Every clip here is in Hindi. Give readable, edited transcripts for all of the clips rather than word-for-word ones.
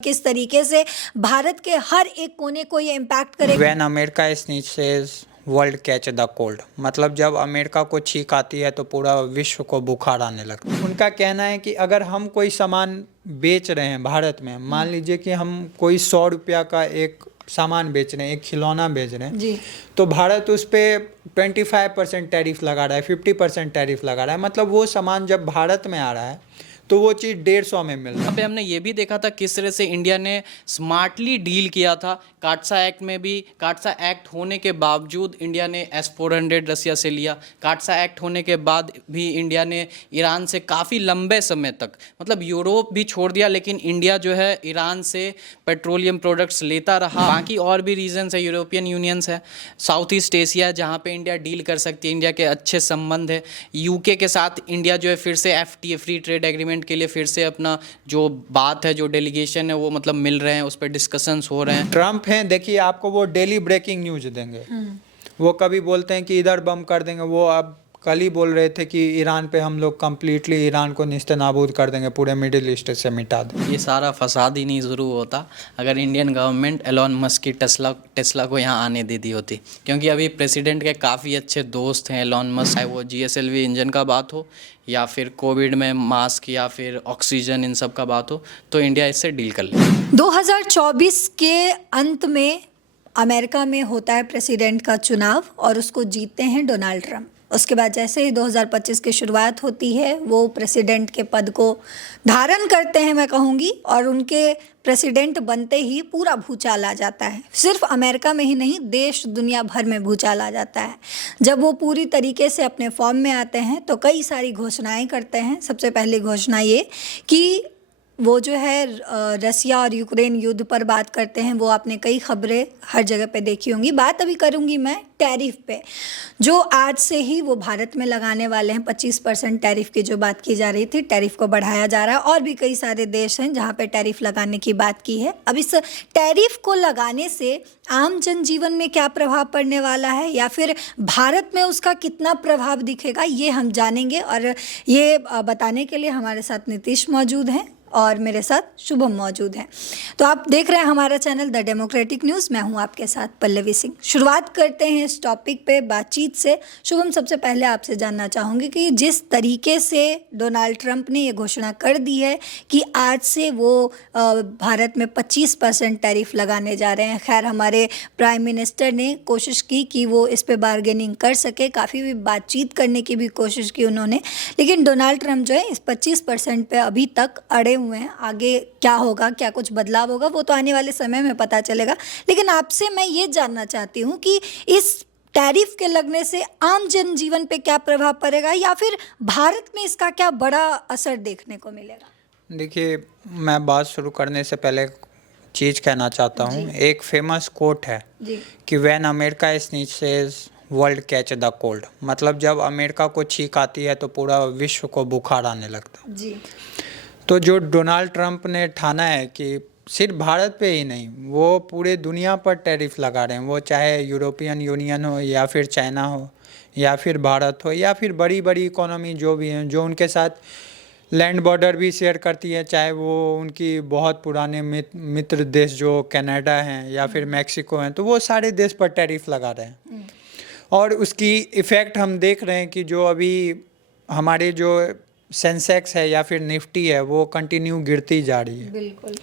किस तरीके से भारत के हर एक कोने को ये इम्पैक्ट करेगा। When America sneezes, world catch the cold. मतलब जब अमेरिका को छींक आती है तो पूरा विश्व को बुखार आने लगता है। उनका कहना है कि अगर हम कोई सामान बेच रहे हैं भारत में, मान लीजिए कि हम कोई 100 रुपया का एक सामान बेच रहे हैं, एक खिलौना बेच रहे हैं जी। तो भारत उस पर 25% टैरिफ लगा रहा है, 50% टैरिफ लगा रहा है। मतलब वो सामान जब भारत में आ रहा है तो वो चीज़ 150 में मिल रहा है। यहाँ पे हमने ये भी देखा था किस तरह से इंडिया ने स्मार्टली डील किया था। काटसा एक्ट में भी, काटसा एक्ट होने के बावजूद इंडिया ने S-400 रसिया से लिया। काटसा एक्ट होने के बाद भी इंडिया ने ईरान से काफ़ी लंबे समय तक, मतलब यूरोप भी छोड़ दिया, लेकिन इंडिया जो है ईरान से पेट्रोलियम प्रोडक्ट्स लेता रहा। बाकी और भी रीजन्स है, यूरोपियन यूनियंस है, साउथ ईस्ट एशिया जहाँ पे इंडिया डील कर सकती है, इंडिया के अच्छे संबंध है। यूके के साथ इंडिया जो है फिर से FTA फ्री ट्रेड एग्रीमेंट के लिए फिर से अपना जो बात है, जो डेलीगेशन है वो मतलब मिल रहे हैं, उस पर डिस्कशंस हो रहे हैं। ट्रम्प हैं, देखिए आपको वो डेली ब्रेकिंग न्यूज देंगे। वो कभी बोलते हैं कि इधर बम कर देंगे, वो अब कल ही बोल रहे थे कि ईरान पे हम लोग कम्प्लीटली ईरान को निस्तेनाबूद कर देंगे, पूरे मिडिल ईस्ट से मिटा देंगे। ये सारा फसाद ही नहीं शुरू होता अगर इंडियन गवर्नमेंट एलोन मस्क की टेस्ला को यहाँ आने दे दी होती, क्योंकि अभी प्रेसिडेंट के काफ़ी अच्छे दोस्त हैं एलोन मस्क, चाहे वो GSLV इंजन का बात हो या फिर कोविड में मास्क या फिर ऑक्सीजन, इन सब का बात हो, तो इंडिया इससे डील कर ले। 2024 के अंत में अमेरिका में होता है प्रेसिडेंट का चुनाव और उसको जीतते हैं डोनाल्ड ट्रंप। उसके बाद जैसे ही 2025 की शुरुआत होती है वो प्रेसिडेंट के पद को धारण करते हैं, मैं कहूँगी, और उनके प्रेसिडेंट बनते ही पूरा भूचाल आ जाता है। सिर्फ अमेरिका में ही नहीं, देश दुनिया भर में भूचाल आ जाता है। जब वो पूरी तरीके से अपने फॉर्म में आते हैं तो कई सारी घोषणाएं करते हैं। सबसे पहली घोषणा ये कि वो जो है रसिया और यूक्रेन युद्ध पर बात करते हैं। वो आपने कई खबरें हर जगह पे देखी होंगी। बात अभी करूंगी मैं टैरिफ पे, जो आज से ही वो भारत में लगाने वाले हैं। 25% टैरिफ की जो बात की जा रही थी, टैरिफ को बढ़ाया जा रहा है। और भी कई सारे देश हैं जहाँ पे टैरिफ लगाने की बात की है। अब इस टैरिफ को लगाने से आम जनजीवन में क्या प्रभाव पड़ने वाला है या फिर भारत में उसका कितना प्रभाव दिखेगा, ये हम जानेंगे। और ये बताने के लिए हमारे साथ नीतीश मौजूद हैं और मेरे साथ शुभम मौजूद हैं। तो आप देख रहे हैं हमारा चैनल द डेमोक्रेटिक न्यूज़। मैं हूं आपके साथ पल्लवी सिंह। शुरुआत करते हैं इस टॉपिक पे बातचीत से। शुभम, सबसे पहले आपसे जानना चाहूँगी कि जिस तरीके से डोनाल्ड ट्रंप ने ये घोषणा कर दी है कि आज से वो भारत में 25% टैरिफ लगाने जा रहे हैं। खैर, हमारे प्राइम मिनिस्टर ने कोशिश की कि वो इस पर बार्गेनिंग कर सके, काफ़ी भी बातचीत करने की भी कोशिश की उन्होंने, लेकिन डोनाल्ड ट्रंप जो है इस 25% पे अभी तक अड़े हुए हैं। आगे क्या होगा, क्या कुछ बदलाव होगा, वो तो आने वाले समय में पता चलेगा। लेकिन आपसे मैं ये जानना चाहती हूँ कि इस टैरिफ के लगने से आम जनजीवन पे क्या प्रभाव पड़ेगा या फिर भारत में इसका क्या बड़ा असर देखने को मिलेगा। देखिए, मैं बात शुरू करने से पहले चीज़ कहना चाहता हूँ। एक फेमस कोट है कि when America sneezes world catch the cold. मतलब जब अमेरिका को छींक आती है तो पूरा विश्व को बुखार आने लगता है। जी। तो जो डोनाल्ड ट्रंप ने ठाना है कि सिर्फ भारत पे ही नहीं, वो पूरे दुनिया पर टैरिफ लगा रहे हैं। वो चाहे यूरोपियन यूनियन हो या फिर चाइना हो या फिर भारत हो या फिर बड़ी बड़ी इकोनॉमी जो भी हैं, जो उनके साथ लैंड बॉर्डर भी शेयर करती है, चाहे वो उनकी बहुत पुराने मित्र देश जो कनाडा हैं या फिर मैक्सिको हैं, तो वो सारे देश पर टैरिफ लगा रहे हैं। और उसकी इफ़ेक्ट हम देख रहे हैं कि जो अभी हमारे जो सेंसेक्स है या फिर निफ्टी है वो कंटिन्यू गिरती जा रही है। बिल्कुल।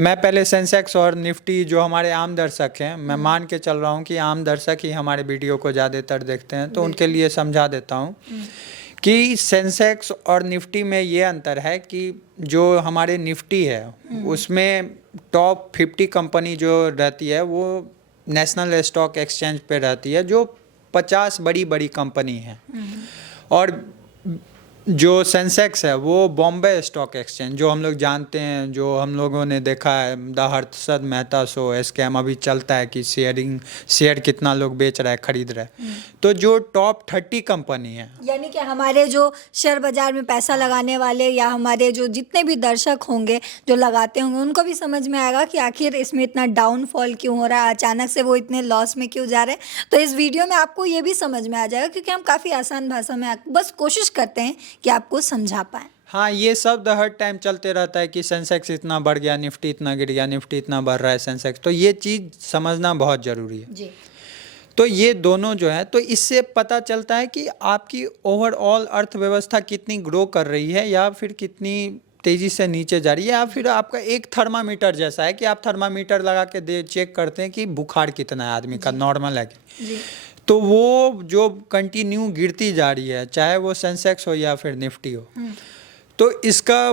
मैं पहले सेंसेक्स और निफ्टी, जो हमारे आम दर्शक हैं, मैं मान के चल रहा हूँ कि आम दर्शक ही हमारे वीडियो को ज़्यादातर देखते हैं, तो उनके लिए समझा देता हूँ कि सेंसेक्स और निफ्टी में ये अंतर है कि जो हमारे निफ्टी है उसमें टॉप 50 कंपनी जो रहती है वो नेशनल स्टॉक एक्सचेंज पे रहती है, जो 50 बड़ी बड़ी कंपनी है। और जो सेंसेक्स है वो बॉम्बे स्टॉक एक्सचेंज, जो हम लोग जानते हैं, जो हम लोगों ने देखा है, the Harshad Mehta show scam अभी चलता है कि शेयर कितना लोग बेच रहा है, खरीद रहा है। तो जो टॉप 30 कंपनी है, यानी कि हमारे जो शेयर बाजार में पैसा लगाने वाले या हमारे जो जितने भी दर्शक होंगे जो लगाते होंगे, उनको भी समझ में आएगा कि आखिर इसमें इतना डाउनफॉल क्यों हो रहा है, अचानक से वो इतने लॉस में क्यों जा रहे हैं। तो इस वीडियो में आपको ये भी समझ में आ जाएगा, क्योंकि हम काफ़ी आसान भाषा में बस कोशिश करते हैं कि आपको समझा पाएँ। हाँ, ये शब्द हर टाइम चलते रहता है कि सेंसेक्स इतना बढ़ गया, निफ्टी इतना गिर गया, निफ्टी इतना बढ़ रहा है सेंसेक्स, तो ये चीज़ समझना बहुत ज़रूरी है। जी। तो ये दोनों जो है, तो इससे पता चलता है कि आपकी ओवरऑल अर्थव्यवस्था कितनी ग्रो कर रही है या फिर कितनी तेज़ी से नीचे जा रही है, या फिर आपका एक थर्मामीटर जैसा है कि आप थर्मामीटर लगा के चेक करते हैं कि बुखार कितना है आदमी का, नॉर्मल है कि। जी। तो वो जो कंटिन्यू गिरती जा रही है, चाहे वो सेंसेक्स हो या फिर निफ्टी हो, तो इसका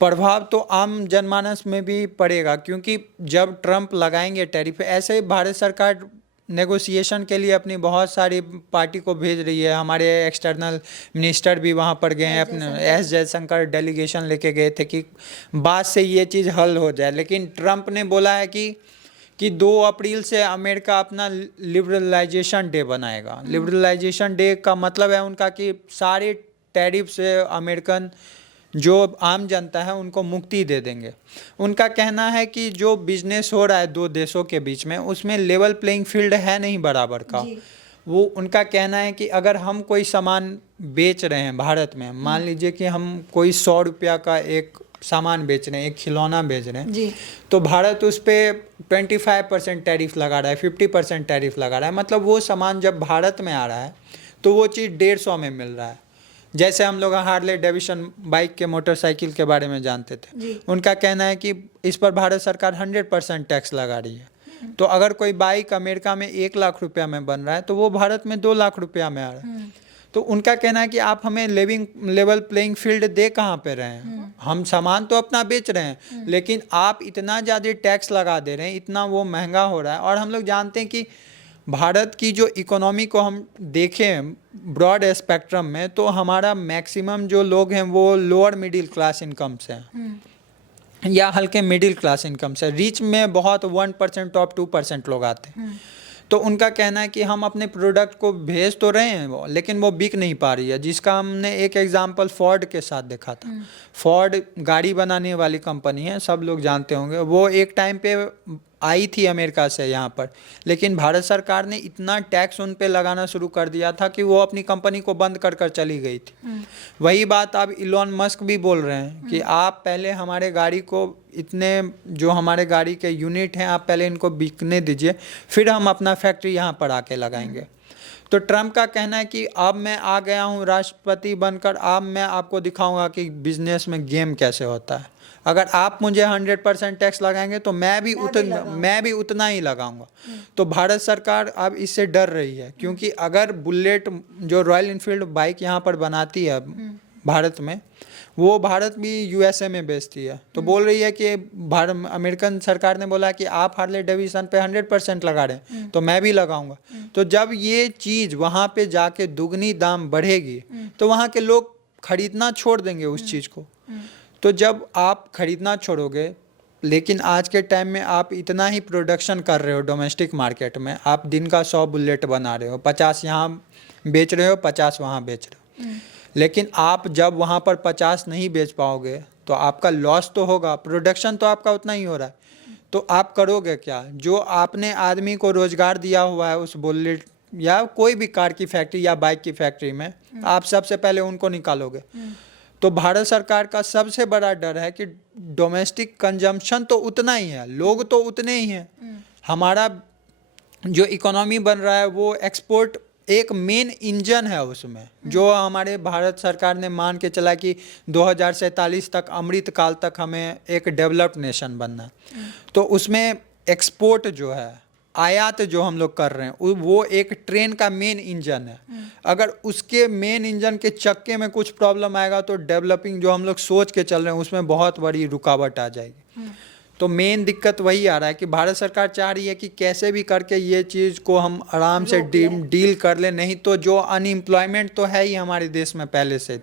प्रभाव तो आम जनमानस में भी पड़ेगा, क्योंकि जब ट्रंप लगाएंगे टैरिफ, ऐसे ही भारत सरकार नेगोशिएशन के लिए अपनी बहुत सारी पार्टी को भेज रही है। हमारे एक्सटर्नल मिनिस्टर भी वहाँ पर गए हैं, अपने एस जयशंकर डेलीगेशन लेके गए थे कि बात से ये चीज़ हल हो जाए। लेकिन ट्रंप ने बोला है कि 2 अप्रैल से अमेरिका अपना लिबरलाइजेशन डे बनाएगा। लिबरलाइजेशन डे का मतलब है उनका कि सारे टैरिफ से अमेरिकन जो आम जनता है उनको मुक्ति दे देंगे। उनका कहना है कि जो बिजनेस हो रहा है 2 देशों के बीच में, उसमें लेवल प्लेइंग फील्ड है नहीं बराबर का। वो उनका कहना है कि अगर हम कोई सामान बेच रहे हैं भारत में, मान लीजिए कि हम कोई 100 रुपया का एक सामान बेच रहे हैं, एक खिलौना बेच रहे हैं, जी। तो भारत उस पर 25% टैरिफ लगा रहा है, 50% टैरिफ लगा रहा है। मतलब वो सामान जब भारत में आ रहा है तो वो चीज़ 150 में मिल रहा है। जैसे हम लोग हार्ले डेविसन बाइक के, मोटरसाइकिल के बारे में जानते थे, उनका कहना है कि इस पर भारत सरकार 100% टैक्स लगा रही है। तो अगर कोई बाइक अमेरिका में 1 लाख रुपया में बन रहा है तो वो भारत में 2 लाख रुपया में आ रहा है। तो उनका कहना है कि आप हमें लेवल प्लेइंग फील्ड दे कहाँ पे रहे हैं? हम सामान तो अपना बेच रहे हैं, लेकिन आप इतना ज़्यादा टैक्स लगा दे रहे हैं, इतना वो महंगा हो रहा है। और हम लोग जानते हैं कि भारत की जो इकोनॉमी को हम देखें ब्रॉड स्पेक्ट्रम में, तो हमारा मैक्सिमम जो लोग हैं वो लोअर मिडिल क्लास इनकम से हैं या हल्के मिडिल क्लास इनकम से। रिच में बहुत 1% टॉप 2% लोग आते हैं। तो उनका कहना है कि हम अपने प्रोडक्ट को भेज तो रहे हैं लेकिन वो बिक नहीं पा रही है, जिसका हमने एक एग्जांपल फोर्ड के साथ देखा था। फोर्ड गाड़ी बनाने वाली कंपनी है, सब लोग जानते होंगे। वो एक टाइम पे आई थी अमेरिका से यहाँ पर, लेकिन भारत सरकार ने इतना टैक्स उन पे लगाना शुरू कर दिया था कि वो अपनी कंपनी को बंद कर चली गई थी। वही बात अब इलॉन मस्क भी बोल रहे हैं कि आप पहले हमारे गाड़ी को, इतने जो हमारे गाड़ी के यूनिट हैं, आप पहले इनको बिकने दीजिए, फिर हम अपना फैक्ट्री यहाँ पर आके लगाएंगे। तो ट्रंप का कहना है कि अब मैं आ गया हूँ राष्ट्रपति बनकर, अब मैं आपको दिखाऊंगा कि बिजनेस में गेम कैसे होता है। अगर आप मुझे 100% टैक्स लगाएंगे तो मैं भी उतना ही लगाऊंगा। तो भारत सरकार अब इससे डर रही है, क्योंकि अगर बुलेट जो रॉयल इनफील्ड बाइक यहाँ पर बनाती है भारत में, वो भारत भी यूएसए में बेचती है। तो बोल रही है कि अमेरिकन सरकार ने बोला कि आप हार्ले डेविसन पे 100% लगा रहे हैं तो मैं भी लगाऊंगा। तो जब ये चीज़ वहाँ पे जाके दुगनी दाम बढ़ेगी तो वहाँ के लोग खरीदना छोड़ देंगे उस चीज़ को। तो जब आप खरीदना छोड़ोगे, लेकिन आज के टाइम में आप इतना ही प्रोडक्शन कर रहे हो डोमेस्टिक मार्केट में, आप दिन का 100 बुलेट बना रहे हो, 50 यहाँ बेच रहे हो, 50 वहाँ बेच रहे हो, लेकिन आप जब वहाँ पर 50 नहीं बेच पाओगे तो आपका लॉस तो होगा। प्रोडक्शन तो आपका उतना ही हो रहा है, तो आप करोगे क्या? जो आपने आदमी को रोजगार दिया हुआ है उस बुलेट या कोई भी कार की फैक्ट्री या बाइक की फैक्ट्री में, आप सबसे पहले उनको निकालोगे। तो भारत सरकार का सबसे बड़ा डर है कि डोमेस्टिक कंजम्पशन तो उतना ही है, लोग तो उतने ही हैं, हमारा जो इकोनॉमी बन रहा है वो एक्सपोर्ट एक मेन इंजन है उसमें, जो हमारे भारत सरकार ने मान के चला कि 2047 तक, अमृत काल तक हमें एक डेवलप्ड नेशन बनना है। तो उसमें एक्सपोर्ट जो है, आयात जो हम लोग कर रहे हैं, वो एक ट्रेन का मेन इंजन है। अगर उसके मेन इंजन के चक्के में कुछ प्रॉब्लम आएगा तो डेवलपिंग जो हम लोग सोच के चल रहे हैं उसमें बहुत बड़ी रुकावट आ जाएगी। तो मेन दिक्कत वही आ रहा है कि भारत सरकार चाह रही है कि कैसे भी करके ये चीज़ को हम आराम से डील कर ले, नहीं तो जो अनएम्प्लॉयमेंट तो है ही हमारे देश में पहले से,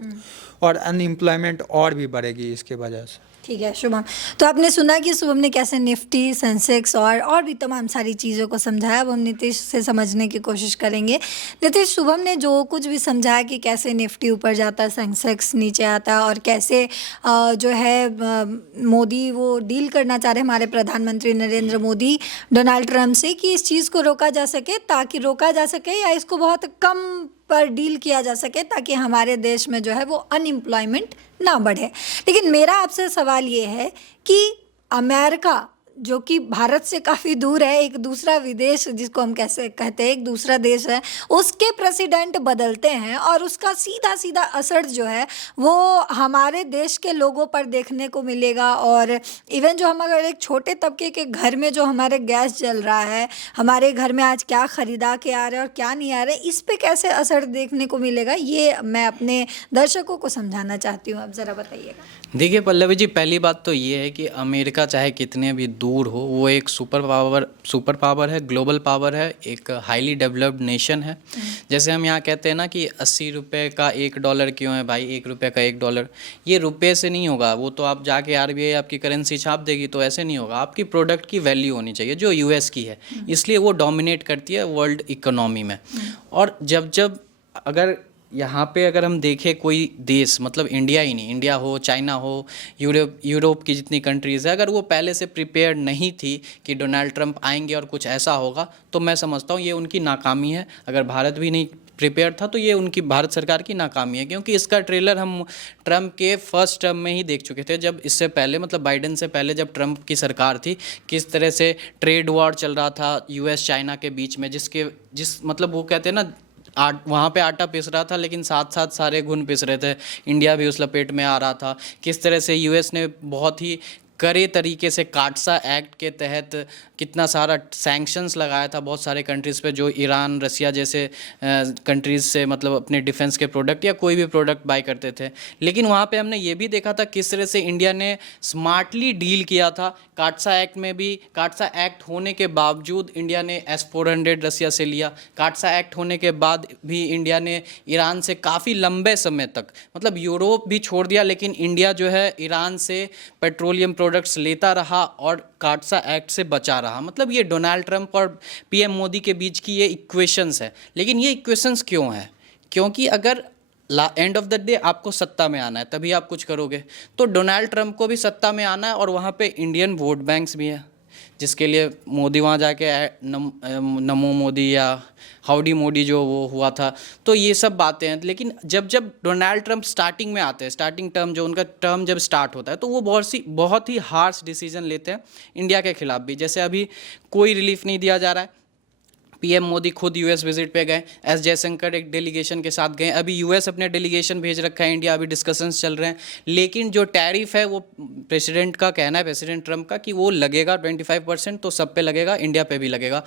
और अनएम्प्लॉयमेंट और भी बढ़ेगी इसके वजह से। ठीक है शुभम, तो आपने सुना कि शुभम ने कैसे निफ्टी, सेंसेक्स और भी तमाम सारी चीज़ों को समझाया। अब हम नीतीश से समझने की कोशिश करेंगे। नीतीश, शुभम ने जो कुछ भी समझाया कि कैसे निफ्टी ऊपर जाता है, सेंसेक्स नीचे आता है, और कैसे जो है मोदी वो डील करना चाह रहे हमारे प्रधानमंत्री नरेंद्र मोदी डोनाल्ड ट्रंप से कि इस चीज़ को रोका जा सके, ताकि रोका जा सके या इसको बहुत कम पर डील किया जा सके ताकि हमारे देश में जो है वो अनएम्प्लॉयमेंट ना बढ़े। लेकिन मेरा आपसे सवाल ये है कि अमेरिका जो कि भारत से काफ़ी दूर है, एक दूसरा विदेश जिसको हम कैसे कहते हैं, एक दूसरा देश है, उसके प्रेसिडेंट बदलते हैं और उसका सीधा सीधा असर जो है वो हमारे देश के लोगों पर देखने को मिलेगा। और इवन जो हम अगर एक छोटे तबके के घर में जो हमारे गैस जल रहा है, हमारे घर में आज क्या ख़रीदा के आ रहा है और क्या नहीं आ रहा है, इस पे कैसे असर देखने को मिलेगा, ये मैं अपने दर्शकों को समझाना चाहती हूँ। आप ज़रा बताइएगा। देखिए पल्लवी जी, पहली बात तो ये है कि अमेरिका चाहे कितने भी दूर हो, वो एक सुपर पावर है, ग्लोबल पावर है, एक हाईली डेवलप्ड नेशन है। जैसे हम यहाँ कहते हैं ना कि 80 रुपये का $1 क्यों है भाई, 1 रुपये का $1, ये रुपये से नहीं होगा। वो तो आप जाके RBI आपकी करेंसी छाप देगी, तो ऐसे नहीं होगा। आपकी प्रोडक्ट की वैल्यू होनी चाहिए जो US की है, इसलिए वो डोमिनेट करती है वर्ल्ड इकोनॉमी में। और जब यहाँ पे अगर हम देखें कोई देश, मतलब इंडिया ही नहीं, इंडिया हो, चाइना हो, यूरोप की जितनी कंट्रीज़ है, अगर वो पहले से प्रिपेयर नहीं थी कि डोनाल्ड ट्रंप आएंगे और कुछ ऐसा होगा, तो मैं समझता हूँ ये उनकी नाकामी है। अगर भारत भी नहीं प्रिपेयर था तो ये उनकी भारत सरकार की नाकामी है, क्योंकि इसका ट्रेलर हम ट्रंप के फर्स्ट टर्म में ही देख चुके थे। जब इससे पहले, मतलब बाइडेन से पहले जब ट्रंप की सरकार थी, किस तरह से ट्रेड वॉर चल रहा था US चाइना के बीच में, मतलब वो कहते हैं ना, वहाँ पे आटा पिस रहा था लेकिन साथ साथ सारे घुन पिस रहे थे, इंडिया भी उस लपेट में आ रहा था। किस तरह से US ने बहुत ही कड़े तरीके से काटसा एक्ट के तहत कितना सारा सैंक्शंस लगाया था बहुत सारे कंट्रीज़ पे, जो ईरान, रसिया जैसे कंट्रीज़ से मतलब अपने डिफेंस के प्रोडक्ट या कोई भी प्रोडक्ट बाय करते थे। लेकिन वहाँ पे हमने ये भी देखा था किस तरह से इंडिया ने स्मार्टली डील किया था। काटसा एक्ट में भी, काटसा एक्ट होने के बावजूद इंडिया ने S-400 रसिया से लिया। काटसा एक्ट होने के बाद भी इंडिया ने ईरान से काफ़ी लंबे समय तक, मतलब यूरोप भी छोड़ दिया, लेकिन इंडिया जो है ईरान से पेट्रोलियम प्रोडक्ट्स लेता रहा और काटसा एक्ट से बचा रहा। मतलब ये डोनाल्ड ट्रंप और PM मोदी के बीच की ये इक्वेशंस है। लेकिन ये इक्वेशंस क्यों है? क्योंकि अगर एंड ऑफ द डे आपको सत्ता में आना है तभी आप कुछ करोगे। तो डोनाल्ड ट्रंप को भी सत्ता में आना है और वहाँ पे इंडियन वोट बैंक्स भी हैं, जिसके लिए मोदी वहाँ जाके नमो मोदी या हाउडी मोदी जो वो हुआ था, तो ये सब बातें हैं। लेकिन जब डोनाल्ड ट्रंप स्टार्टिंग में आते हैं, स्टार्टिंग टर्म जो उनका टर्म जब स्टार्ट होता है, तो वो बहुत ही हार्श डिसीजन लेते हैं इंडिया के खिलाफ भी। जैसे अभी कोई रिलीफ नहीं दिया जा रहा है, PM मोदी खुद US विजिट पे गए, S जयशंकर एक डेलीगेशन के साथ गए, अभी US अपने डेलीगेशन भेज रखा है इंडिया, अभी डिस्कशंस चल रहे हैं। लेकिन जो टैरिफ है वो प्रेसिडेंट का कहना है, प्रेसिडेंट ट्रंप का, कि वो लगेगा 25%, तो सब पे लगेगा, इंडिया पे भी लगेगा।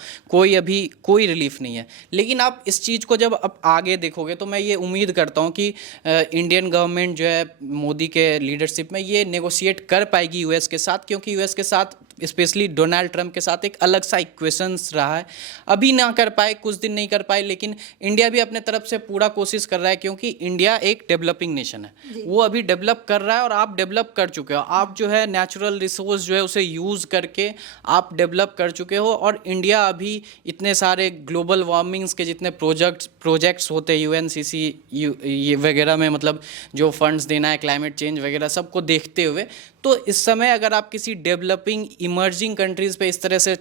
अभी कोई रिलीफ नहीं है। लेकिन आप इस चीज़ को जब अब आगे देखोगे तो मैं ये उम्मीद करता हूँ कि इंडियन गवर्नमेंट जो है मोदी के लीडरशिप में ये नेगोशिएट कर पाएगी US के साथ, क्योंकि US के साथ स्पेशली डोनाल्ड ट्रंप के साथ एक अलग सा इक्वेशंस रहा है। अभी ना कर पाए, कुछ दिन नहीं कर पाए, लेकिन इंडिया भी अपने तरफ से पूरा कोशिश कर रहा है, क्योंकि इंडिया एक डेवलपिंग नेशन है, वो अभी डेवलप कर रहा है और आप डेवलप कर चुके हो। आप जो है नेचुरल रिसोर्स जो है उसे यूज़ करके आप डेवलप कर चुके हो। और इंडिया अभी इतने सारे ग्लोबल वार्मिंग्स के जितने प्रोजेक्ट्स होते हैं UNCC ये वगैरह में, मतलब जो फंड्स देना है क्लाइमेट चेंज वगैरह सबको देखते हुए, तो इस समय अगर आप किसी डेवलपिंग इमर्जिंग कंट्रीज़ पे इस तरह से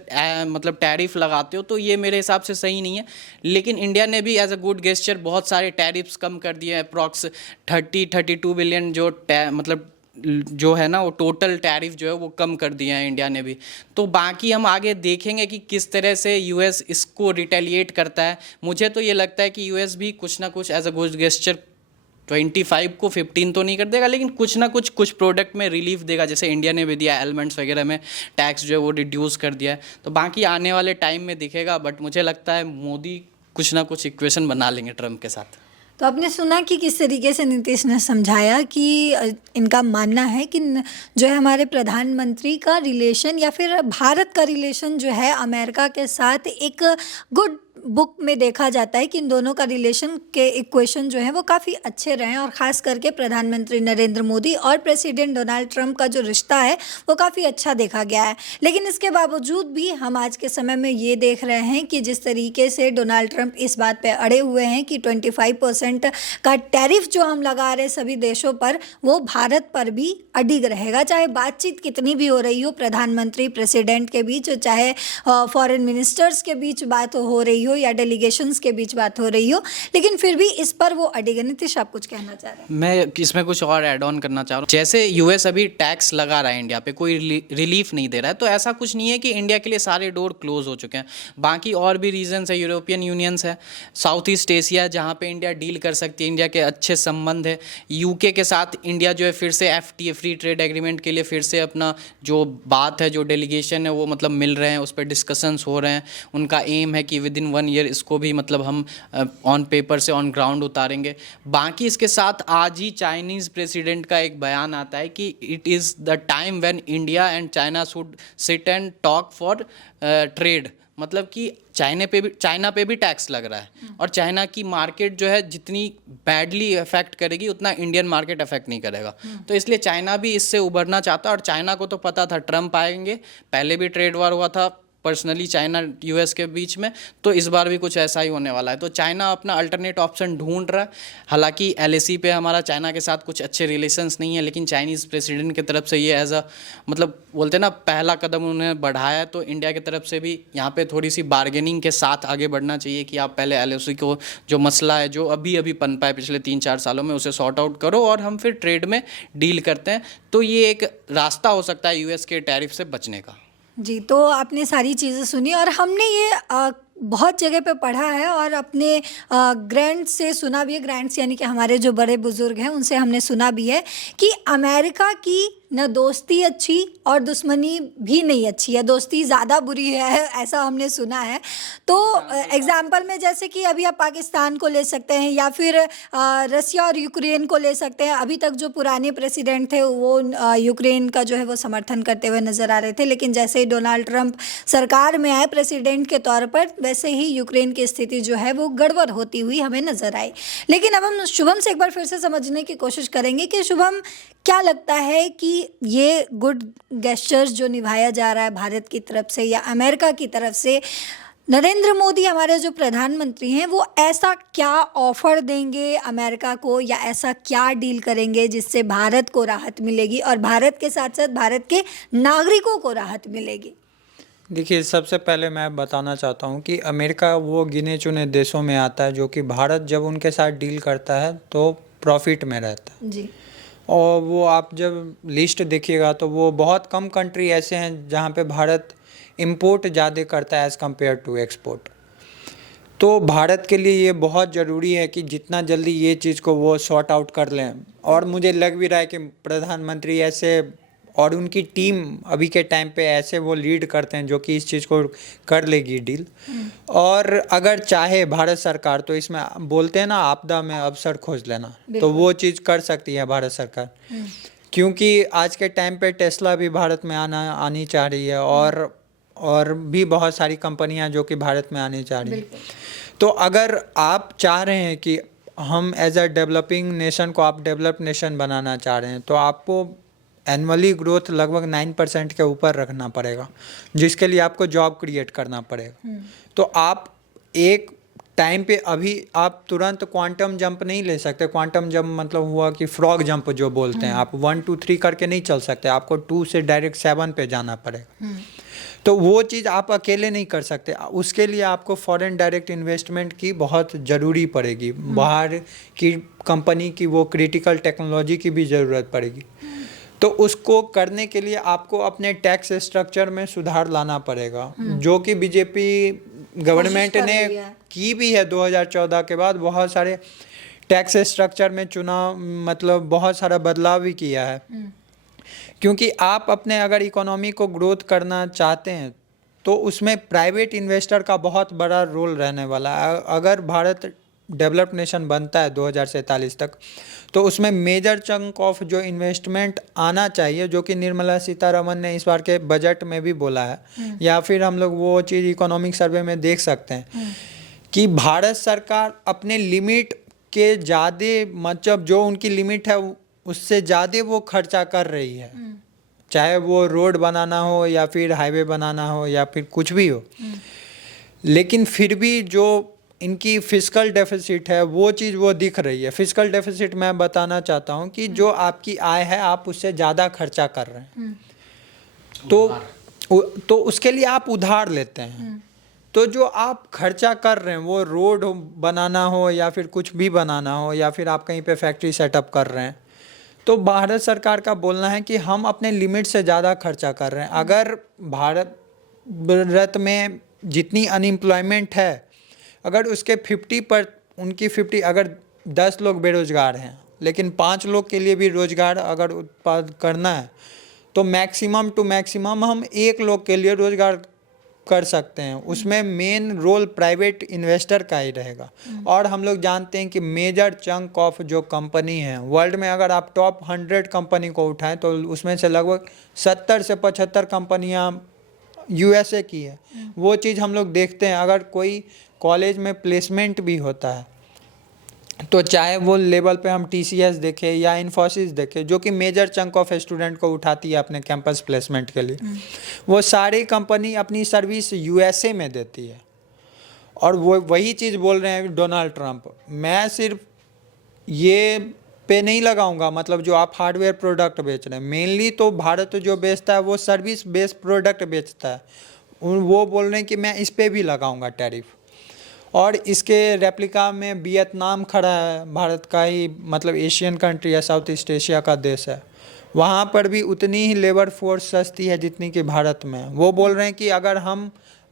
मतलब टैरिफ लगाते हो तो ये मेरे हिसाब से सही नहीं है। लेकिन इंडिया ने भी एज अ गुड गेस्चर बहुत सारे टैरिफ्स कम कर दिए हैं। अप्रॉक्स 32 बिलियन मतलब जो है ना वो टोटल टैरिफ जो है वो कम कर दिया है इंडिया ने भी। तो बाकी हम आगे देखेंगे कि किस तरह से US इसको रिटेलिएट करता है। मुझे तो ये लगता है कि US भी कुछ ना कुछ एज अ गुड गेस्चर 25 को 15 तो नहीं कर देगा, लेकिन कुछ ना कुछ प्रोडक्ट में रिलीफ देगा, जैसे इंडिया ने भी दिया, एलिमेंट्स वगैरह में टैक्स जो है वो रिड्यूस कर दिया है। तो बाकी आने वाले टाइम में दिखेगा, बट मुझे लगता है मोदी कुछ ना कुछ इक्वेशन बना लेंगे ट्रंप के साथ। तो आपने सुना कि किस तरीके से नीतीश ने समझाया कि इनका मानना है कि जो है हमारे प्रधानमंत्री का रिलेशन या फिर भारत का रिलेशन जो है अमेरिका के साथ एक गुड बुक में देखा जाता है कि इन दोनों का रिलेशन के इक्वेशन जो है वो काफ़ी अच्छे रहे हैं। और ख़ास करके प्रधानमंत्री नरेंद्र मोदी और प्रेसिडेंट डोनाल्ड ट्रंप का जो रिश्ता है वो काफ़ी अच्छा देखा गया है। लेकिन इसके बावजूद भी हम आज के समय में ये देख रहे हैं कि जिस तरीके से डोनाल्ड ट्रंप इस बात पे अड़े हुए हैं कि 25% का टैरिफ जो हम लगा रहे सभी देशों पर, वो भारत पर भी अडिग रहेगा, चाहे बातचीत कितनी भी हो रही हो प्रधानमंत्री प्रेसिडेंट के बीच, चाहे फॉरेन मिनिस्टर्स के बीच बात हो रही हो, हो या डेलीगेशंस के बीच बात हो रही हो, लेकिन फिर भी इस पर वो अड़े गए। नीतीश, आप कुछ कहना चाह रहे हैं? मैं इसमें कुछ और ऐड ऑन करना चाह रहा हूँ। जैसे यूएस अभी टैक्स लगा रहा है इंडिया पे, कोई रिलीफ नहीं दे रहा है, तो ऐसा कुछ नहीं है कि इंडिया के लिए सारे डोर क्लोज हो चुके हैं। बाकी और भी रीजंस है, यूरोपियन यूनियंस है, साउथ ईस्ट एशिया जहाँ पे इंडिया डील कर सकती है, इंडिया के अच्छे संबंध है। यूके के साथ इंडिया जो है फिर से एफटीए, फ्री ट्रेड एग्रीमेंट के लिए फिर से अपना जो बात है, जो डेलीगेशन है, वो मतलब मिल रहे हैं, उस पर डिस्कशंस हो रहे हैं। उनका एम है कि विद इन 1 ईयर इसको भी मतलब हम ऑन पेपर से ऑन ग्राउंड उतारेंगे। बाकी इसके साथ आज ही चाइनीज़ प्रेसिडेंट का एक बयान आता है कि it is the time when India and China should sit and talk for trade. मतलब कि चाइना पे भी टैक्स लग रहा है, और चाइना की मार्केट जो है जितनी बैडली अफेक्ट करेगी उतना इंडियन मार्केट अफेक्ट नहीं करेगा। तो इसलिए चाइना भी इससे उभरना चाहता है, और चाइना को तो पता था ट्रम्प आएंगे, पहले भी ट्रेड वॉर हुआ था पर्सनली चाइना यूएस के बीच में, तो इस बार भी कुछ ऐसा ही होने वाला है। तो चाइना अपना अल्टरनेट ऑप्शन ढूंढ रहा है। हालांकि एलएसी पे हमारा चाइना के साथ कुछ अच्छे रिलेशंस नहीं है, लेकिन चाइनीज़ प्रेसिडेंट की तरफ से ये एज अ मतलब बोलते हैं ना, पहला कदम उन्होंने बढ़ाया है। तो इंडिया की तरफ से भी यहाँ पे थोड़ी सी बार्गेनिंग के साथ आगे बढ़ना चाहिए कि आप पहले एलएसी को, जो मसला है जो अभी अभी पनपा है पिछले 3-4 सालों में, उसे सॉर्ट आउट करो और हम फिर ट्रेड में डील करते हैं। तो ये एक रास्ता हो सकता है यूएस के टैरिफ से बचने का। जी, तो आपने सारी चीज़ें सुनी और हमने ये बहुत जगह पे पढ़ा है और अपने ग्रैंड से सुना भी है। ग्रैंड्स यानी कि हमारे जो बड़े बुजुर्ग हैं, उनसे हमने सुना भी है कि अमेरिका की न दोस्ती अच्छी और दुश्मनी भी नहीं अच्छी है, दोस्ती ज़्यादा बुरी है, ऐसा हमने सुना है। तो एग्जाम्पल में जैसे कि अभी आप पाकिस्तान को ले सकते हैं या फिर रसिया और यूक्रेन को ले सकते हैं। अभी तक जो पुराने प्रेसिडेंट थे वो यूक्रेन का जो है वो समर्थन करते हुए नज़र आ रहे थे, लेकिन जैसे ही डोनाल्ड ट्रंप सरकार में आए प्रेसिडेंट के तौर पर, वैसे ही यूक्रेन की स्थिति जो है वो गड़बड़ होती हुई हमें नज़र आई। लेकिन अब हम शुभम से एक बार फिर से समझने की कोशिश करेंगे कि शुभम, क्या लगता है कि ये गुड गेस्चर्स जो निभाया जा रहा है भारत की तरफ से या अमेरिका की तरफ से, नरेंद्र मोदी हमारे जो प्रधानमंत्री हैं वो ऐसा क्या ऑफर देंगे अमेरिका को या ऐसा क्या डील करेंगे जिससे भारत को राहत मिलेगी और भारत के साथ साथ भारत के नागरिकों को राहत मिलेगी? देखिए, सबसे पहले मैं बताना चाहता हूँ कि अमेरिका वो गिने चुने देशों में आता है जो कि भारत जब उनके साथ डील करता है तो प्रॉफिट में रहता है जी। और वो आप जब लिस्ट देखिएगा तो वो बहुत कम कंट्री ऐसे हैं जहाँ पे भारत इंपोर्ट ज़्यादा करता है एज़ कम्पेयर टू एक्सपोर्ट। तो भारत के लिए ये बहुत ज़रूरी है कि जितना जल्दी ये चीज़ को वो सॉर्ट आउट कर लें, और मुझे लग भी रहा है कि प्रधानमंत्री ऐसे और उनकी टीम अभी के टाइम पे ऐसे वो लीड करते हैं जो कि इस चीज़ को कर लेगी डील। और अगर चाहे भारत सरकार तो इसमें बोलते हैं ना, आपदा में अवसर खोज लेना, तो वो चीज़ कर सकती है भारत सरकार। क्योंकि आज के टाइम पे टेस्ला भी भारत में आनी चाह रही है और भी बहुत सारी कंपनियां जो कि भारत में आनी चाह रही है। तो अगर आप चाह रहे हैं कि हम एज अ डेवलपिंग नेशन को आप डेवलप्ड नेशन बनाना चाह रहे हैं, तो आपको एनुअली ग्रोथ लगभग 9% के ऊपर रखना पड़ेगा, जिसके लिए आपको जॉब क्रिएट करना पड़ेगा। तो आप एक टाइम पे अभी आप तुरंत क्वांटम जंप नहीं ले सकते। क्वांटम जंप मतलब हुआ कि फ्रॉग जंप जो बोलते हैं, आप 1 2 3 करके नहीं चल सकते, आपको 2 से डायरेक्ट 7 पे जाना पड़ेगा। तो वो चीज़ आप अकेले नहीं कर सकते, उसके लिए आपको फॉरेन डायरेक्ट इन्वेस्टमेंट की बहुत ज़रूरी पड़ेगी, बाहर की कंपनी की वो क्रिटिकल टेक्नोलॉजी की भी ज़रूरत पड़ेगी। तो उसको करने के लिए आपको अपने टैक्स स्ट्रक्चर में सुधार लाना पड़ेगा, जो कि बीजेपी गवर्नमेंट ने की भी है। 2014 के बाद बहुत सारे टैक्स स्ट्रक्चर में चुनाव मतलब बहुत सारा बदलाव भी किया है। क्योंकि आप अपने अगर इकोनॉमी को ग्रोथ करना चाहते हैं तो उसमें प्राइवेट इन्वेस्टर का बहुत बड़ा रोल रहने वाला है। अगर भारत डेवलप्ड नेशन बनता है 2047 तक, तो उसमें मेजर चंक ऑफ जो इन्वेस्टमेंट आना चाहिए, जो कि निर्मला सीतारमन ने इस बार के बजट में भी बोला है, या फिर हम लोग वो चीज़ इकोनॉमिक सर्वे में देख सकते हैं कि भारत सरकार अपने लिमिट के ज़्यादा मतलब जो उनकी लिमिट है उससे ज़्यादा वो खर्चा कर रही है, चाहे वो रोड बनाना हो या फिर हाईवे बनाना हो या फिर कुछ भी हो। लेकिन फिर भी जो इनकी फिस्कल डेफिसिट है वो चीज़ वो दिख रही है। फिस्कल डेफिसिट मैं बताना चाहता हूँ कि जो आपकी आय है आप उससे ज़्यादा खर्चा कर रहे हैं, तो उसके लिए आप उधार लेते हैं। तो जो आप खर्चा कर रहे हैं वो रोड बनाना हो या फिर कुछ भी बनाना हो या फिर आप कहीं पे फैक्ट्री सेटअप कर रहे हैं, तो भारत सरकार का बोलना है कि हम अपने लिमिट से ज़्यादा खर्चा कर रहे हैं। अगर भारत में जितनी अनएम्प्लॉयमेंट है, अगर उसके 50 अगर 10 लोग बेरोजगार हैं लेकिन 5 लोग के लिए भी रोजगार अगर उत्पाद करना है, तो मैक्सिमम टू मैक्सिमम हम 1 लोग के लिए रोजगार कर सकते हैं। उसमें मेन रोल प्राइवेट इन्वेस्टर का ही रहेगा। और हम लोग जानते हैं कि मेजर चंक ऑफ जो कंपनी है वर्ल्ड में, अगर आप टॉप 100 कंपनी को उठाएं तो उसमें से लगभग 70 से 75 कंपनियां यूएसए की है। वो चीज़ हम लोग देखते हैं। अगर कोई कॉलेज में प्लेसमेंट भी होता है तो चाहे वो लेवल पे हम टीसीएस देखें या इन्फोसिस देखें, जो कि मेजर चंक ऑफ स्टूडेंट को उठाती है अपने कैंपस प्लेसमेंट के लिए, वो सारी कंपनी अपनी सर्विस यूएसए में देती है। और वो वही चीज़ बोल रहे हैं डोनाल्ड ट्रंप। मैं सिर्फ ये पे नहीं लगाऊंगा, मतलब जो आप हार्डवेयर प्रोडक्ट बेच रहे हैं, मेनली तो भारत जो बेचता है वो सर्विस बेस्ड प्रोडक्ट बेचता है। वो बोल रहे हैं कि मैं इस पे भी लगाऊंगा टैरिफ। और इसके रेप्लिका में वियतनाम खड़ा है, भारत का ही मतलब एशियन कंट्री है, साउथ ईस्ट एशिया का देश है। वहाँ पर भी उतनी ही लेबर फोर्स सस्ती है जितनी कि भारत में। वो बोल रहे हैं कि अगर हम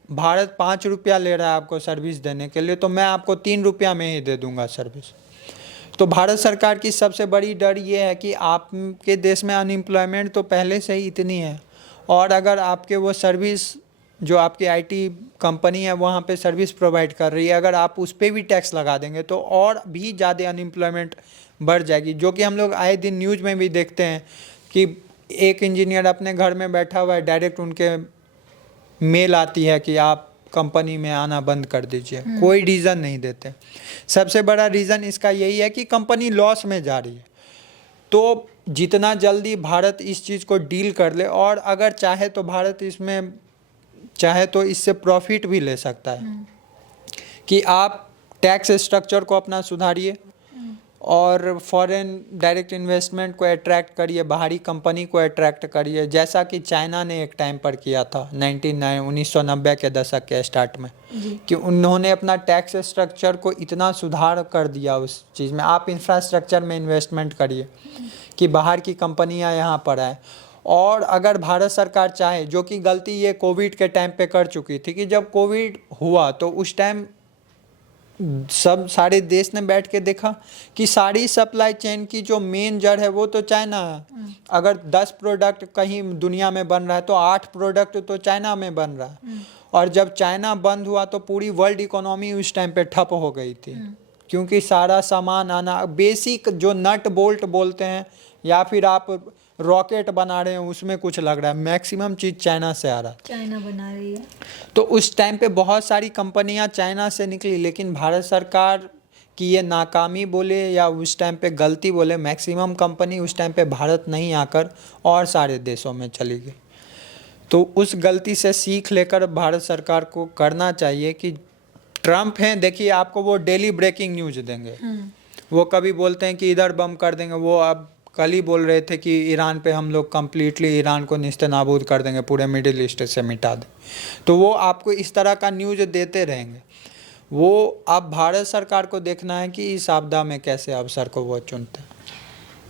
भारत 5 रुपया ले रहा है आपको सर्विस देने के लिए, तो मैं आपको 3 रुपया में ही दे दूंगा सर्विस। तो भारत सरकार की सबसे बड़ी डर ये है कि आपके देश में अनएम्प्लॉयमेंट तो पहले से ही इतनी है, और अगर आपके वो सर्विस जो आपकी आईटी कंपनी है वहाँ पे सर्विस प्रोवाइड कर रही है, अगर आप उस पर भी टैक्स लगा देंगे तो और भी ज़्यादा अनएम्प्लॉयमेंट बढ़ जाएगी। जो कि हम लोग आए दिन न्यूज़ में भी देखते हैं कि एक इंजीनियर अपने घर में बैठा हुआ है, डायरेक्ट उनके मेल आती है कि आप कंपनी में आना बंद कर दीजिए। कोई रीज़न नहीं देते। सबसे बड़ा रीज़न इसका यही है कि कंपनी लॉस में जा रही है। तो जितना जल्दी भारत इस चीज़ को डील कर ले, और अगर चाहे तो भारत इसमें चाहे तो इससे प्रॉफिट भी ले सकता है कि आप टैक्स स्ट्रक्चर को अपना सुधारिए और फॉरेन डायरेक्ट इन्वेस्टमेंट को अट्रैक्ट करिए, बाहरी कंपनी को अट्रैक्ट करिए, जैसा कि चाइना ने एक टाइम पर किया था 1990 के दशक के स्टार्ट में, कि उन्होंने अपना टैक्स स्ट्रक्चर को इतना सुधार कर दिया उस चीज़ में। आप इंफ्रास्ट्रक्चर में इन्वेस्टमेंट करिए कि बाहर की कंपनियां यहाँ पर आए। और अगर भारत सरकार चाहे, जो कि गलती ये कोविड के टाइम पे कर चुकी थी, कि जब कोविड हुआ तो उस टाइम सारे देश ने बैठ के देखा कि सारी सप्लाई चेन की जो मेन जड़ है वो तो चाइना है। अगर 10 प्रोडक्ट कहीं दुनिया में बन रहा है तो 8 प्रोडक्ट तो चाइना में बन रहा है। और जब चाइना बंद हुआ तो पूरी वर्ल्ड इकोनॉमी उस टाइम पे ठप हो गई थी, क्योंकि सारा सामान आना, बेसिक जो नट बोल्ट बोलते हैं या फिर आप रॉकेट बना रहे हैं उसमें कुछ लग रहा है, मैक्सिमम चीज़ चाइना से आ रहा है, चाइना बना रही है। तो उस टाइम पे बहुत सारी कंपनियां चाइना से निकली। लेकिन भारत सरकार की ये नाकामी बोले या उस टाइम पे गलती बोले, मैक्सिमम कंपनी उस टाइम पे भारत नहीं आकर और सारे देशों में चली गई। तो उस गलती से सीख लेकर भारत सरकार को करना चाहिए कि ट्रम्प हैं, देखिए आपको वो डेली ब्रेकिंग न्यूज़ देंगे। वो कभी बोलते हैं कि इधर बम कर देंगे, वो अब कल ही बोल रहे थे कि ईरान पे हम लोग कम्प्लीटली ईरान को निस्तेनाबूद कर देंगे, पूरे मिडिल ईस्ट से मिटा दें। तो वो आपको इस तरह का न्यूज़ देते रहेंगे। वो अब भारत सरकार को देखना है कि इस आपदा में कैसे अवसर को वो चुनते हैं।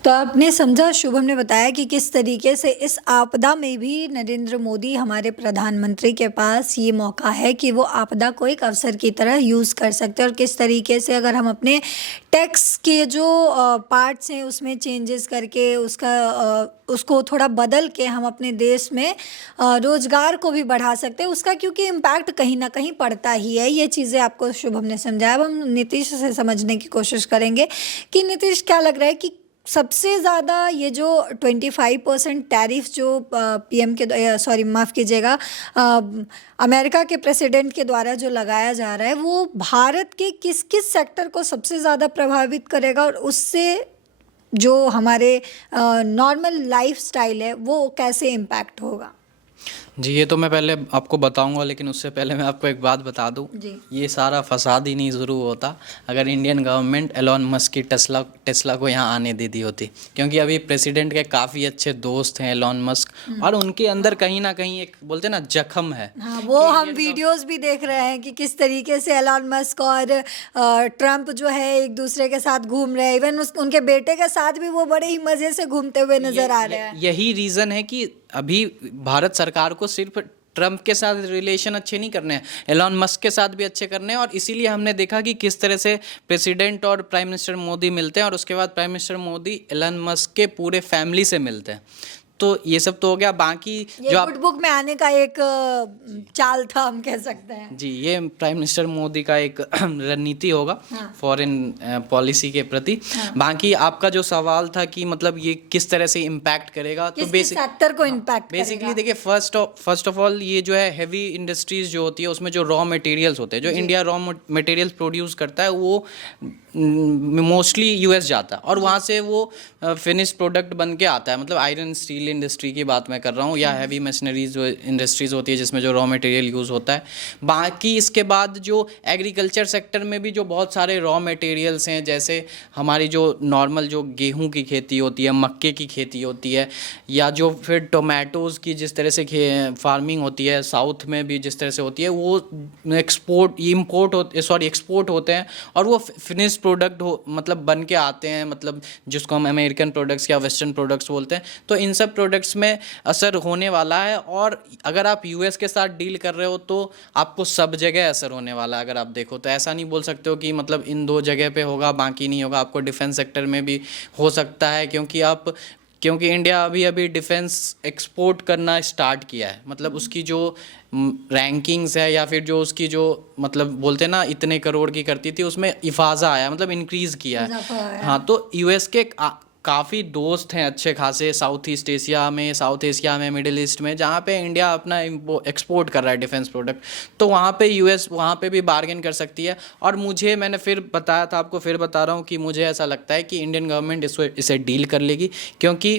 तो आपने समझा, शुभम ने बताया कि किस तरीके से इस आपदा में भी नरेंद्र मोदी हमारे प्रधानमंत्री के पास ये मौका है कि वो आपदा को एक अवसर की तरह यूज़ कर सकते हैं, और किस तरीके से अगर हम अपने टैक्स के जो पार्ट्स हैं उसमें चेंजेस करके उसको थोड़ा बदल के हम अपने देश में रोज़गार को भी बढ़ा सकते हैं, उसका क्योंकि इम्पैक्ट कहीं ना कहीं पड़ता ही है। ये चीज़ें आपको शुभम ने समझाया। अब हम नीतीश से समझने की कोशिश करेंगे कि नीतीश, क्या लग रहा है कि सबसे ज़्यादा ये जो 25% टैरिफ जो पीएम के सॉरी माफ़ कीजिएगा अमेरिका के प्रेसिडेंट के द्वारा जो लगाया जा रहा है, वो भारत के किस किस सेक्टर को सबसे ज़्यादा प्रभावित करेगा, और उससे जो हमारे नॉर्मल लाइफस्टाइल है वो कैसे इम्पैक्ट होगा? जी, ये तो मैं पहले आपको बताऊंगा, लेकिन उससे पहले मैं आपको एक बात बता दूं। जी। ये सारा फसाद ही नहीं शुरू होता अगर इंडियन गवर्नमेंट एलोन मस्क की टेस्ला को यहाँ आने दे दी होती, क्योंकि अभी प्रेसिडेंट के काफ़ी अच्छे दोस्त हैं एलोन मस्क, और उनके अंदर कहीं ना कहीं एक बोलते हैं ना जख्म है। हाँ, वो हम वीडियोस भी देख रहे हैं कि किस तरीके से एलन मस्क और ट्रम्प जो है एक दूसरे के साथ घूम रहे हैं। इवन उनके बेटे के साथ भी वो बड़े ही मजे से घूमते हुए नजर आ रहे हैं। यही रीज़न है कि अभी भारत सरकार को सिर्फ ट्रम्प के साथ रिलेशन अच्छे नहीं करने हैं, एलॉन मस्क के साथ भी अच्छे करने हैं। और इसीलिए हमने देखा कि किस तरह से प्रेसिडेंट और प्राइम मिनिस्टर मोदी मिलते हैं, और उसके बाद prime minister Modi Elon Musk के पूरे फैमिली से मिलते हैं। तो ये सब तो हो गया। बाकी ये जो गुड बुक में आने का एक चाल था, हम कह सकते हैं। जी, ये प्राइम मिनिस्टर मोदी का एक रणनीति होगा फॉरेन पॉलिसी के प्रति। बाकी आपका जो सवाल था कि मतलब ये किस तरह से इम्पैक्ट करेगा, तो किस सेक्टर को इम्पैक्ट बेसिकली देखिए, फर्स्ट ऑफ ऑल ये जो है हैवी इंडस्ट्रीज जो होती है उसमें जो रॉ मटेरियल्स होते हैं, जो इंडिया रॉ मटेरियल्स प्रोड्यूस करता है वो मोस्टली यूएस जाता है, और वहाँ से वो फिनिश प्रोडक्ट बन के आता है। मतलब आयरन स्टील इंडस्ट्री की बात मैं कर रहा हूँ, या हैवी मशीनरीज जो इंडस्ट्रीज होती है जिसमें जो रॉ मटेरियल यूज़ होता है। बाकी इसके बाद जो एग्रीकल्चर सेक्टर में भी जो बहुत सारे रॉ मटेरियल्स हैं, जैसे हमारी जो नॉर्मल जो गेहूं की खेती होती है, मक्के की खेती होती है, या जो फिर टोमेटोज़ की जिस तरह से फार्मिंग होती है साउथ में भी जिस तरह से होती है, वो एक्सपोर्ट होते हैं, और वो फिनिश प्रोडक्ट मतलब बन के आते हैं, मतलब जिसको हम अमेरिकन प्रोडक्ट्स या वेस्टर्न प्रोडक्ट्स बोलते हैं। तो इन सब प्रोडक्ट्स में असर होने वाला है, और अगर आप यूएस के साथ डील कर रहे हो तो आपको सब जगह असर होने वाला है। अगर आप देखो तो ऐसा नहीं बोल सकते हो कि मतलब इन दो जगह पे होगा बाकी नहीं होगा, आपको डिफेंस सेक्टर में भी हो सकता है, क्योंकि इंडिया अभी अभी डिफेंस एक्सपोर्ट करना स्टार्ट किया है। मतलब उसकी जो रैंकिंग्स है, या फिर जो उसकी जो मतलब बोलते हैं ना इतने करोड़ की करती थी, उसमें इफाजा आया, मतलब इंक्रीज़ किया है। हाँ, तो यूएस के काफ़ी दोस्त हैं अच्छे खासे साउथ एशिया में, मिडिल ईस्ट में, जहाँ पे इंडिया अपना एक्सपोर्ट कर रहा है डिफेंस प्रोडक्ट। तो वहाँ पे यूएस वहाँ पे भी बार्गेन कर सकती है। और मैंने फिर बताया था आपको, फिर बता रहा हूँ कि मुझे ऐसा लगता है कि इंडियन गवर्नमेंट इसे डील कर लेगी, क्योंकि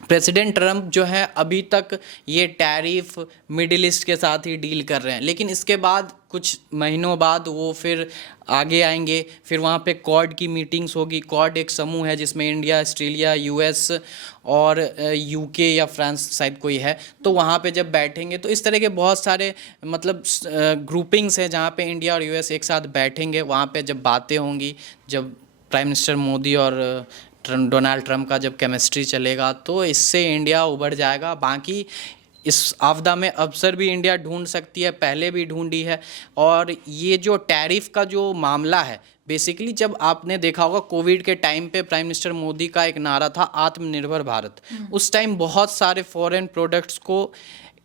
प्रेसिडेंट ट्रम्प जो है अभी तक ये टैरिफ मिडिल ईस्ट के साथ ही डील कर रहे हैं, लेकिन इसके बाद कुछ महीनों बाद वो फिर आगे आएंगे, फिर वहाँ पे क्वाड की मीटिंग्स होगी। क्वाड एक समूह है जिसमें इंडिया, ऑस्ट्रेलिया, यूएस और यूके या फ्रांस शायद कोई है। तो वहाँ पे जब बैठेंगे तो इस तरह के बहुत सारे मतलब ग्रुपिंग्स हैं जहाँ पे इंडिया और यूएस एक साथ बैठेंगे। वहाँ पे जब बातें होंगी, जब प्राइम मिनिस्टर मोदी और डोनाल्ड ट्रम्प का जब केमिस्ट्री चलेगा, तो इससे इंडिया उभर जाएगा। बाकी इस आपदा में अवसर भी इंडिया ढूंढ सकती है, पहले भी ढूंढी है। और ये जो टैरिफ का जो मामला है, बेसिकली जब आपने देखा होगा कोविड के टाइम पे प्राइम मिनिस्टर मोदी का एक नारा था आत्मनिर्भर भारत। उस टाइम बहुत सारे फॉरेन प्रोडक्ट्स को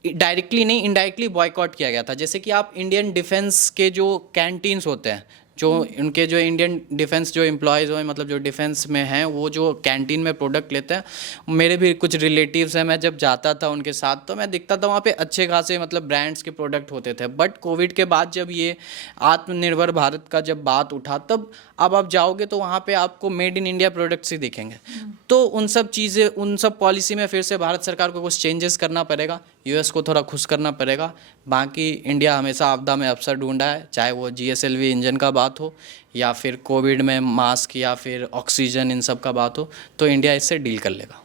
डायरेक्टली नहीं इनडायरेक्टली बॉयकॉट किया गया था। जैसे कि आप इंडियन डिफेंस के जो कैंटीन्स होते हैं, जो उनके जो इंडियन डिफेंस जो एम्प्लॉयज़ हो, मतलब जो डिफेंस में हैं, वो जो कैंटीन में प्रोडक्ट लेते हैं। मेरे भी कुछ रिलेटिव्स हैं, मैं जब जाता था उनके साथ तो मैं दिखता था वहाँ पे अच्छे खासे मतलब ब्रांड्स के प्रोडक्ट होते थे। बट कोविड के बाद जब ये आत्मनिर्भर भारत का जब बात उठा, तब अब आप जाओगे तो वहाँ पे आपको मेड इन इंडिया प्रोडक्ट्स ही दिखेंगे। तो उन सब पॉलिसी में फिर से भारत सरकार को कुछ चेंजेस करना पड़ेगा, यूएस को थोड़ा खुश करना पड़ेगा। बाकी इंडिया हमेशा आपदा में अवसर ढूंढा है, चाहे वो GSLV इंजन का बात हो, या फिर कोविड में मास्क, या फिर ऑक्सीजन, इन सब का बात हो, तो इंडिया इससे डील कर लेगा।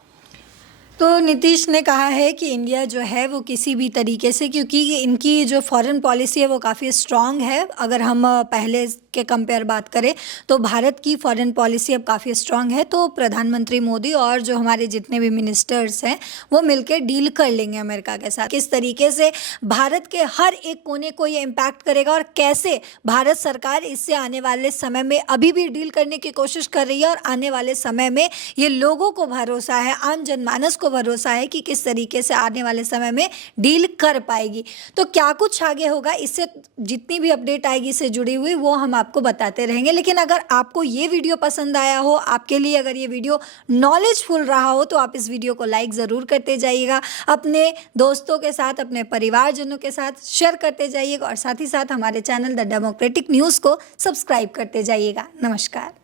तो नीतीश ने कहा है कि इंडिया जो है वो किसी भी तरीके से, क्योंकि इनकी जो फॉरेन पॉलिसी है वो काफ़ी स्ट्रॉन्ग है। अगर हम पहले के कंपेयर बात करें तो भारत की फॉरेन पॉलिसी अब काफ़ी स्ट्रॉन्ग है। तो प्रधानमंत्री मोदी और जो हमारे जितने भी मिनिस्टर्स हैं वो मिलकर डील कर लेंगे अमेरिका के साथ। किस तरीके से भारत के हर एक कोने को ये इम्पैक्ट करेगा, और कैसे भारत सरकार इससे आने वाले समय में अभी भी डील करने की कोशिश कर रही है, और आने वाले समय में ये लोगों को भरोसा है, आम जनमानस को भरोसा है कि किस तरीके से आने वाले समय में डील कर पाएगी। तो क्या कुछ आगे होगा, इससे जितनी भी अपडेट आएगी इससे जुड़ी हुई वो हम आपको बताते रहेंगे। लेकिन अगर आपको ये वीडियो पसंद आया हो, आपके लिए अगर ये वीडियो नॉलेजफुल रहा हो, तो आप इस वीडियो को लाइक ज़रूर करते जाइएगा, अपने दोस्तों के साथ, अपने परिवारजनों के साथ शेयर करते जाइएगा, और साथ ही साथ हमारे चैनल द डेमोक्रेटिक न्यूज़ को सब्सक्राइब करते जाइएगा। नमस्कार।